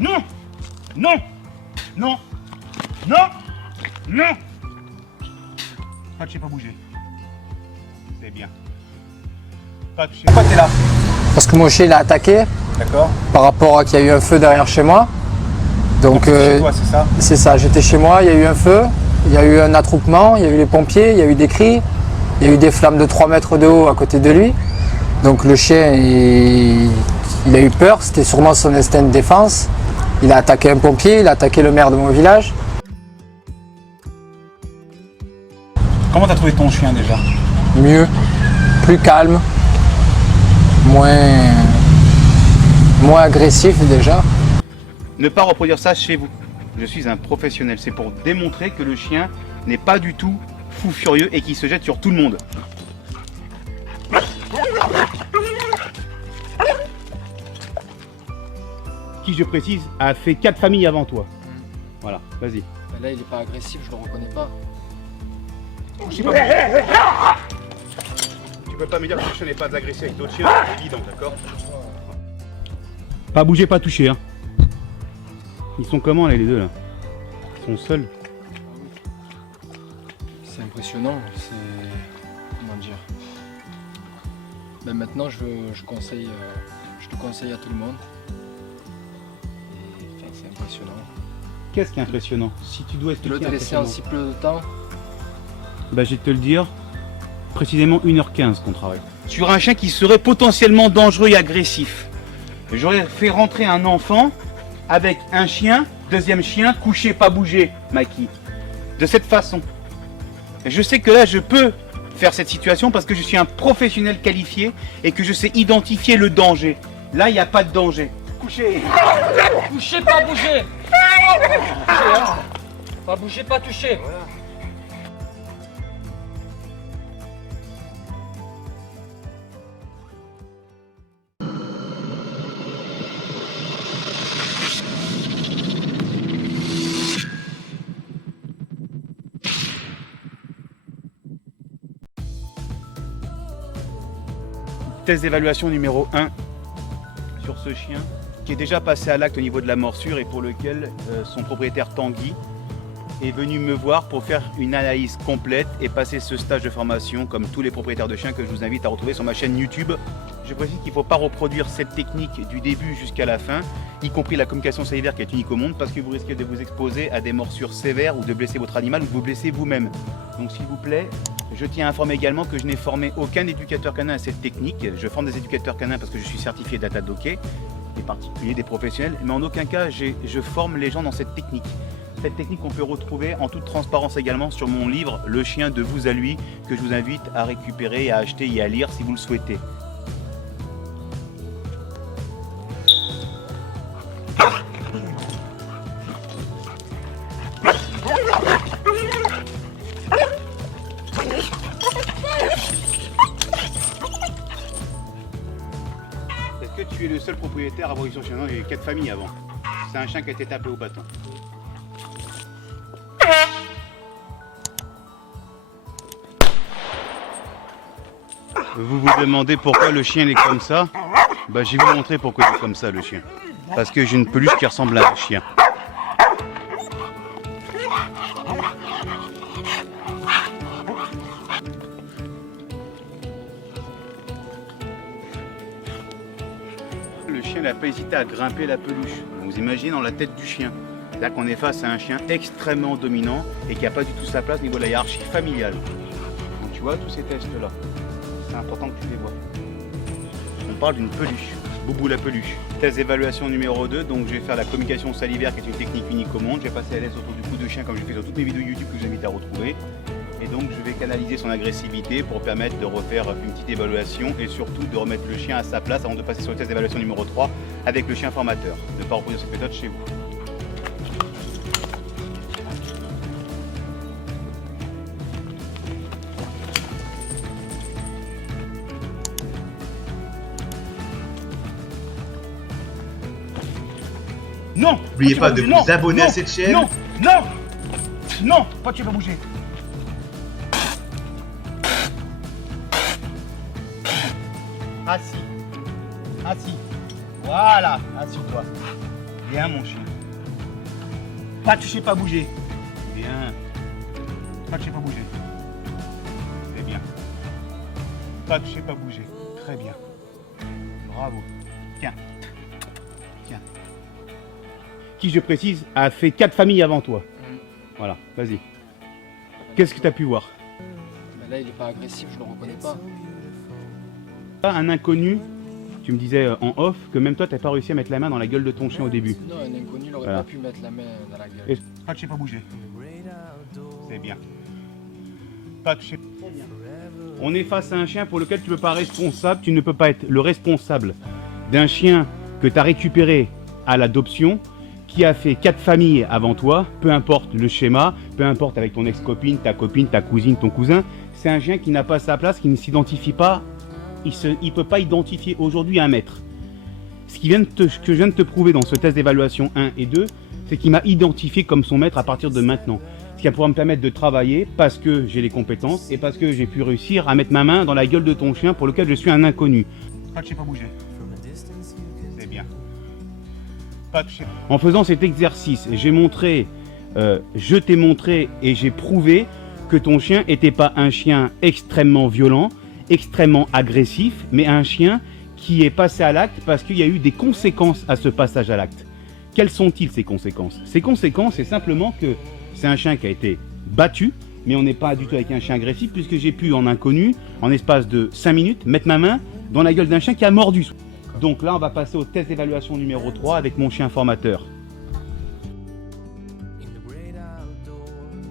Non. Non. Non. Non. Non. Pas toucher, pas bouger. C'est bien. Pas toucher. Pourquoi t'es là? Parce que mon chien il a attaqué D'accord. par rapport à qu'il y a eu un feu derrière chez moi. Donc Chez toi, c'est ça? c'est ça, j'étais chez moi, il y a eu un feu, il y a eu un attroupement, il y a eu les pompiers, il y a eu des cris, il y a eu des flammes de 3 mètres de haut à côté de lui. Donc le chien il a eu peur, c'était sûrement son instinct de défense. Il a attaqué un pompier, il a attaqué le maire de mon village. Comment t'as trouvé ton chien déjà? Mieux, plus calme, moins agressif déjà. Ne pas reproduire ça chez vous. Je suis un professionnel. C'est pour démontrer que le chien n'est pas du tout fou furieux et qu'il se jette sur tout le monde. Qui, je précise, a fait 4 familles avant toi. Voilà, vas-y. Là il n'est pas agressif, je le reconnais pas. Tu peux pas me dire que le chien n'est pas agressé avec d'autres chiens, c'est évident, d'accord? Pas bouger, pas toucher, hein. Ils sont comment là, les deux là? Ils sont seuls. C'est impressionnant, c'est... comment dire... Ben maintenant je te conseille à tout le monde. Et, enfin, c'est impressionnant. Qu'est-ce qui est impressionnant? Si tu dois De expliquer le laisser en si peu de temps. Bah, je vais te le dire, précisément 1h15 qu'on travaille. Sur un chien qui serait potentiellement dangereux et agressif. J'aurais fait rentrer un enfant avec un chien, deuxième chien, couché, pas bouger, Maki. De cette façon. Et je sais que là, je peux faire cette situation parce que je suis un professionnel qualifié et que je sais identifier le danger. Là, il n'y a pas de danger. Couché. Toucher, pas bouger. Pas bouger, pas toucher. Voilà. Test d'évaluation numéro 1 sur ce chien qui est déjà passé à l'acte au niveau de la morsure et pour lequel son propriétaire Tanguy est venu me voir pour faire une analyse complète et passer ce stage de formation comme tous les propriétaires de chiens que je vous invite à retrouver sur ma chaîne YouTube. Je précise qu'il ne faut pas reproduire cette technique du début jusqu'à la fin, y compris la communication salivaire qui est unique au monde parce que vous risquez de vous exposer à des morsures sévères ou de blesser votre animal ou de vous blesser vous-même. Donc s'il vous plaît, je tiens à informer également que je n'ai formé aucun éducateur canin à cette technique. Je forme des éducateurs canins parce que je suis certifié DataDoké, des particuliers, des professionnels, mais en aucun cas je forme les gens dans cette technique. Cette technique on peut retrouver en toute transparence également sur mon livre Le chien de vous à lui, que je vous invite à récupérer, à acheter et à lire si vous le souhaitez. Est-ce que tu es le seul propriétaire à avoir eu son chien? Non, il y a eu 4 familles avant. C'est un chien qui a été tapé au bâton. Vous vous demandez pourquoi le chien est comme ça? Bah, je vais vous montrer pourquoi il est comme ça le chien. Parce que j'ai une peluche qui ressemble à un chien. Le chien n'a pas hésité à grimper la peluche. Vous imaginez dans la tête du chien. C'est-à-dire qu'on est face à un chien extrêmement dominant et qui n'a pas du tout sa place au niveau de la hiérarchie familiale. Donc tu vois tous ces tests-là, c'est important que tu les vois. On parle d'une peluche, Boubou la peluche. Test d'évaluation numéro 2, donc je vais faire la communication salivaire qui est une technique unique au monde. Je vais passer à l'aise autour du cou de chien comme je fais sur toutes mes vidéos YouTube que je vous invite à retrouver. Et donc je vais canaliser son agressivité pour permettre de refaire une petite évaluation et surtout de remettre le chien à sa place avant de passer sur le test d'évaluation numéro 3 avec le chien formateur. Ne pas reproduire cette méthode chez vous. Non! N'oubliez pas de vous abonner à cette chaîne. Non! Non! Non! Pas tu vas bouger. Assis. Assis. Voilà. Assis-toi. Bien mon chien. Pas toucher, pas bouger. Bien. Pas toucher, pas bouger. C'est bien. Pas toucher, pas bouger. Très bien. Bravo. Tiens. Tiens. Qui, je précise, a fait 4 familles avant toi. Voilà, vas-y. Qu'est-ce que tu as pu voir? Là, il n'est pas agressif, je le reconnais pas. Un inconnu, tu me disais en off que même toi, tu n'as pas réussi à mettre la main dans la gueule de ton chien au début. Non, un inconnu, il n'aurait Voilà. pas pu mettre la main dans la gueule. Et pas toucher, pas bouger. C'est bien. Pas toucher. On est face à un chien pour lequel tu ne peux pas être responsable, tu ne peux pas être le responsable d'un chien que tu as récupéré à l'adoption, qui a fait 4 familles avant toi, peu importe le schéma, peu importe avec ton ex-copine, ta cousine, ton cousin, c'est un chien qui n'a pas sa place, qui ne s'identifie pas, il ne peut pas identifier aujourd'hui un maître. Ce que je viens de te prouver dans ce test d'évaluation 1 et 2, c'est qu'il m'a identifié comme son maître à partir de maintenant. Ce qui va pouvoir me permettre de travailler parce que j'ai les compétences et parce que j'ai pu réussir à mettre ma main dans la gueule de ton chien pour lequel je suis un inconnu. Pas toucher, pas bouger. C'est bien. Pas toucher. En faisant cet exercice, je t'ai montré et j'ai prouvé que ton chien n'était pas un chien extrêmement violent, extrêmement agressif, mais un chien qui est passé à l'acte parce qu'il y a eu des conséquences à ce passage à l'acte. Quelles sont-ils ces conséquences? Ces conséquences, c'est simplement que c'est un chien qui a été battu, mais on n'est pas du tout avec un chien agressif puisque j'ai pu en inconnu, en espace de 5 minutes, mettre ma main dans la gueule d'un chien qui a mordu. Donc là, on va passer au test d'évaluation numéro 3 avec mon chien formateur.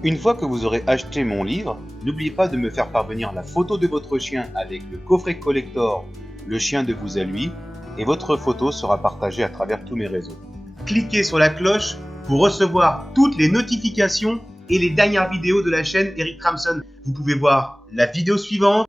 Une fois que vous aurez acheté mon livre, n'oubliez pas de me faire parvenir la photo de votre chien avec le coffret collector Le chien de vous à lui, et votre photo sera partagée à travers tous mes réseaux. Cliquez sur la cloche pour recevoir toutes les notifications et les dernières vidéos de la chaîne Eric Tramson. Vous pouvez voir la vidéo suivante,